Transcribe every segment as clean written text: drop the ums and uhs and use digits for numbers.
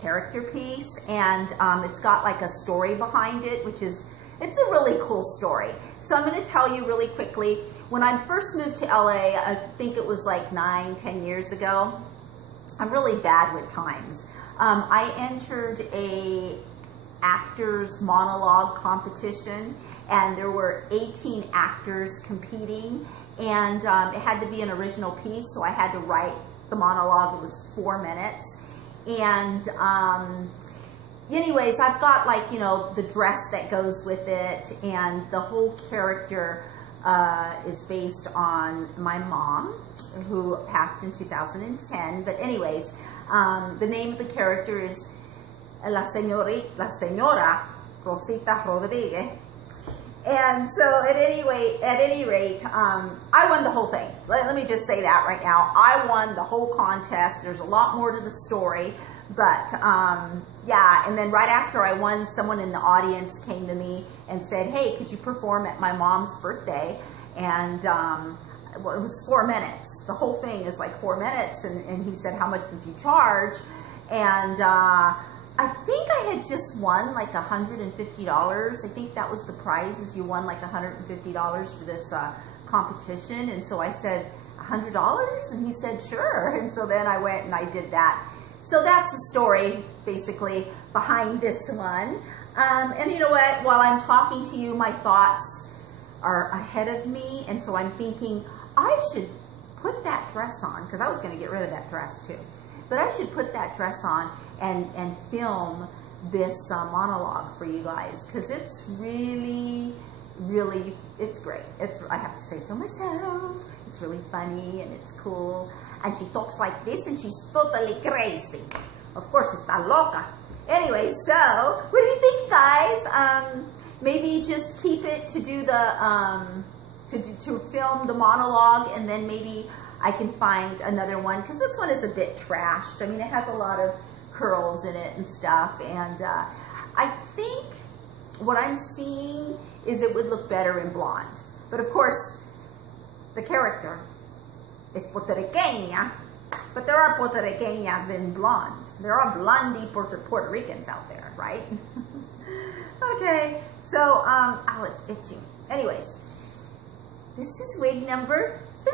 character piece, and it's got like a story behind it, it's a really cool story. So I'm going to tell you really quickly. When I first moved to LA, I think it was like 9-10 years ago. I'm really bad with times. I entered a actors monologue competition, and there were 18 actors competing, and it had to be an original piece, so I had to write the monologue. It was 4 minutes. And anyways, I've got, like, you know, the dress that goes with it, and the whole character is based on my mom, who passed in 2010. But anyways, the name of the character is La Señora Rosita Rodriguez. And so at any rate, I won the whole thing. Let me just say that right now. I won the whole contest. There's a lot more to the story, but yeah. And then right after I won, someone in the audience came to me and said, "Hey, could you perform at my mom's birthday?" And well, it was 4 minutes. The whole thing is like 4 minutes. And he said, "How much would you charge?" And I think I had just won like $150. I think that was the prize, is you won like $150 for this competition. And so I said, $100? And he said, sure. And so then I went and I did that. So that's the story, basically, behind this one. And you know what? While I'm talking to you, my thoughts are ahead of me. And so I'm thinking, I should put that dress on, because I was going to get rid of that dress too. But I should put that dress on and film this monologue for you guys, because it's really, really, it's great. I have to say so myself. It's really funny and it's cool. And she talks like this, and she's totally crazy. Of course, está loca. Anyway, so what do you think, guys? Maybe just keep it to do the to film the monologue, and then maybe I can find another one, because this one is a bit trashed. I mean, it has a lot of curls in it and stuff, and I think what I'm seeing is it would look better in blonde. But of course, the character is Puertorriqueña, but there are Puertorriqueñas in blonde. There are blondie Puerto Ricans out there, right? Okay, so, oh, it's itching. Anyways, this is wig number 3.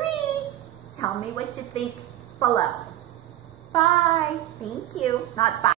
Tell me what you think below. Bye. Thank you. Not bye.